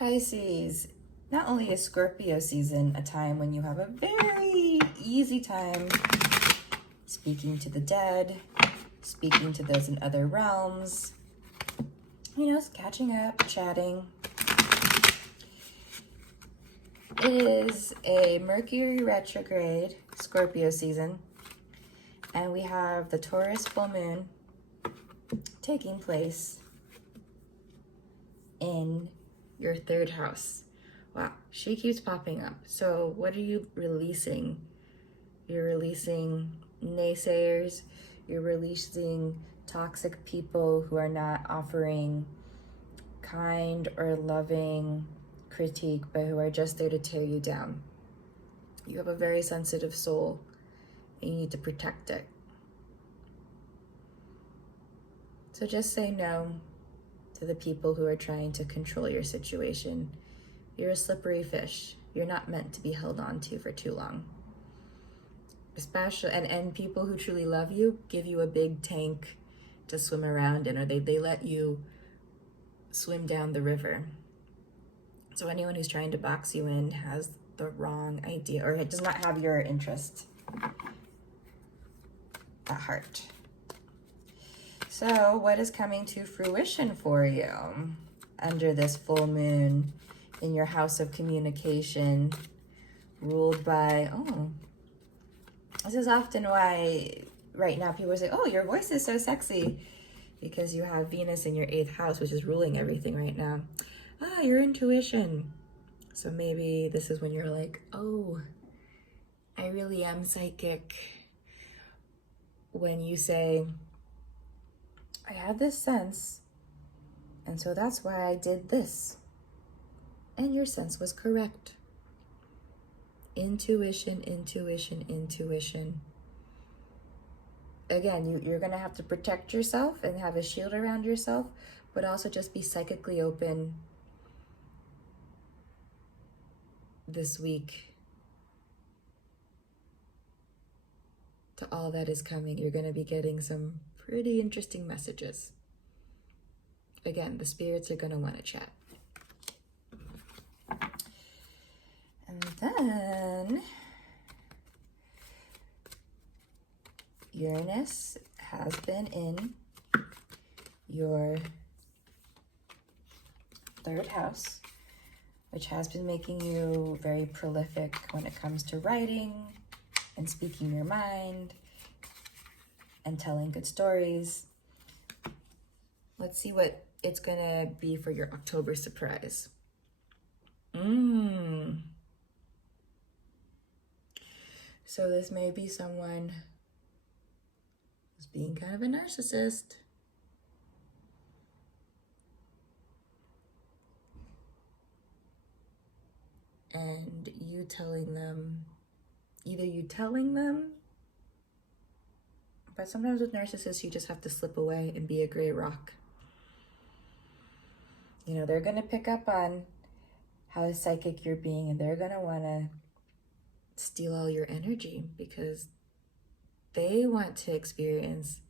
Pisces, not only is Scorpio season a time when you have a very easy time speaking to the dead, speaking to those in other realms, you know, catching up, chatting. It is a Mercury retrograde Scorpio season, and we have the Taurus Full Moon taking place in your third house. Wow, she keeps popping up. So what are you releasing? You're releasing naysayers. You're releasing toxic people who are not offering kind or loving critique, but who are just there to tear you down. You have a very sensitive soul, and you need to protect it. So just say no to the people who are trying to control your situation. You're a slippery fish. You're not meant to be held on to for too long. Especially, and people who truly love you give you a big tank to swim around in, or they let you swim down the river. So anyone who's trying to box you in has the wrong idea, or it does not have your interest at heart. So what is coming to fruition for you under this full moon in your house of communication, ruled by, this is often why right now people say, oh, your voice is so sexy, because you have Venus in your 8th house, which is ruling everything right now. Your intuition. So maybe this is when you're like, oh, I really am psychic. When you say, I had this sense, and so that's why I did this. And your sense was correct. Intuition, intuition, intuition. Again, you're going to have to protect yourself and have a shield around yourself, but also just be psychically open this week to all that is coming. You're going to be getting some pretty interesting messages. Again, the spirits are going to want to chat. And then Uranus has been in your 3rd house, which has been making you very prolific when it comes to writing and speaking your mind and telling good stories. Let's see what it's gonna be for your October surprise. So this may be someone who's being kind of a narcissist. And you telling them, either you telling them, but sometimes with narcissists, you just have to slip away and be a gray rock. You know, they're going to pick up on how psychic you're being, and they're going to want to steal all your energy because they want to experience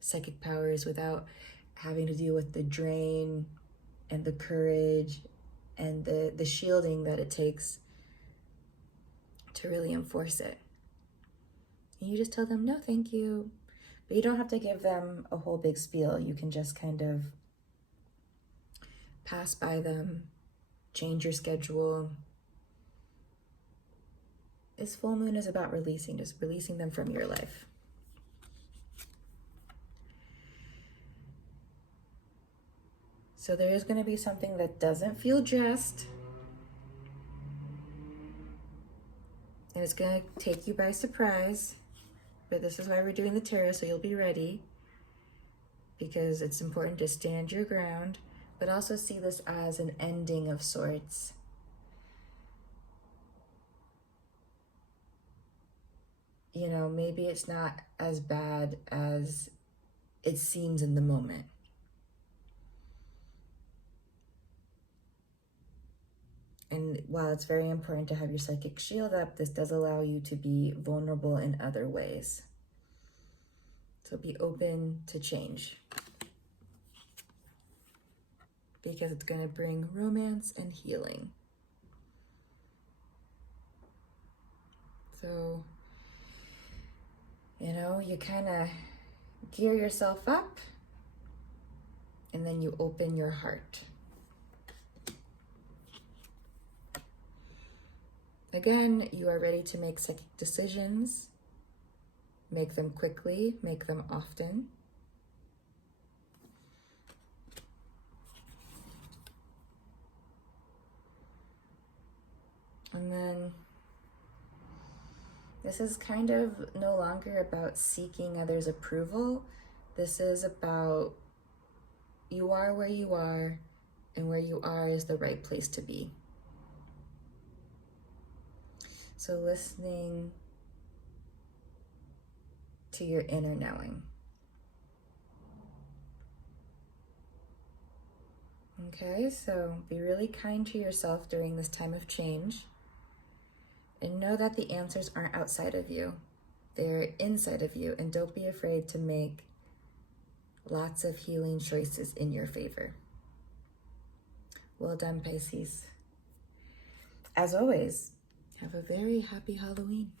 psychic powers without having to deal with the drain and the courage and the shielding that it takes to really enforce it. And you just tell them, no, thank you. But you don't have to give them a whole big spiel. You can just kind of pass by them, change your schedule. This full moon is about releasing, just releasing them from your life. So there is going to be something that doesn't feel just. And it's going to take you by surprise. But this is why we're doing the tarot, so you'll be ready. Because it's important to stand your ground, but also see this as an ending of sorts. You know, maybe it's not as bad as it seems in the moment. And while it's very important to have your psychic shield up, this does allow you to be vulnerable in other ways. So be open to change. because it's going to bring romance and healing. So, you know, you kind of gear yourself up and then you open your heart. Again, you are ready to make psychic decisions. Make them quickly, make them often. And then this is kind of no longer about seeking others' approval. This is about you are where you are, and where you are is the right place to be. So listening to your inner knowing. Okay, so be really kind to yourself during this time of change. And know that the answers aren't outside of you. They're inside of you. And don't be afraid to make lots of healing choices in your favor. Well done, Pisces. As always, have a very happy Halloween.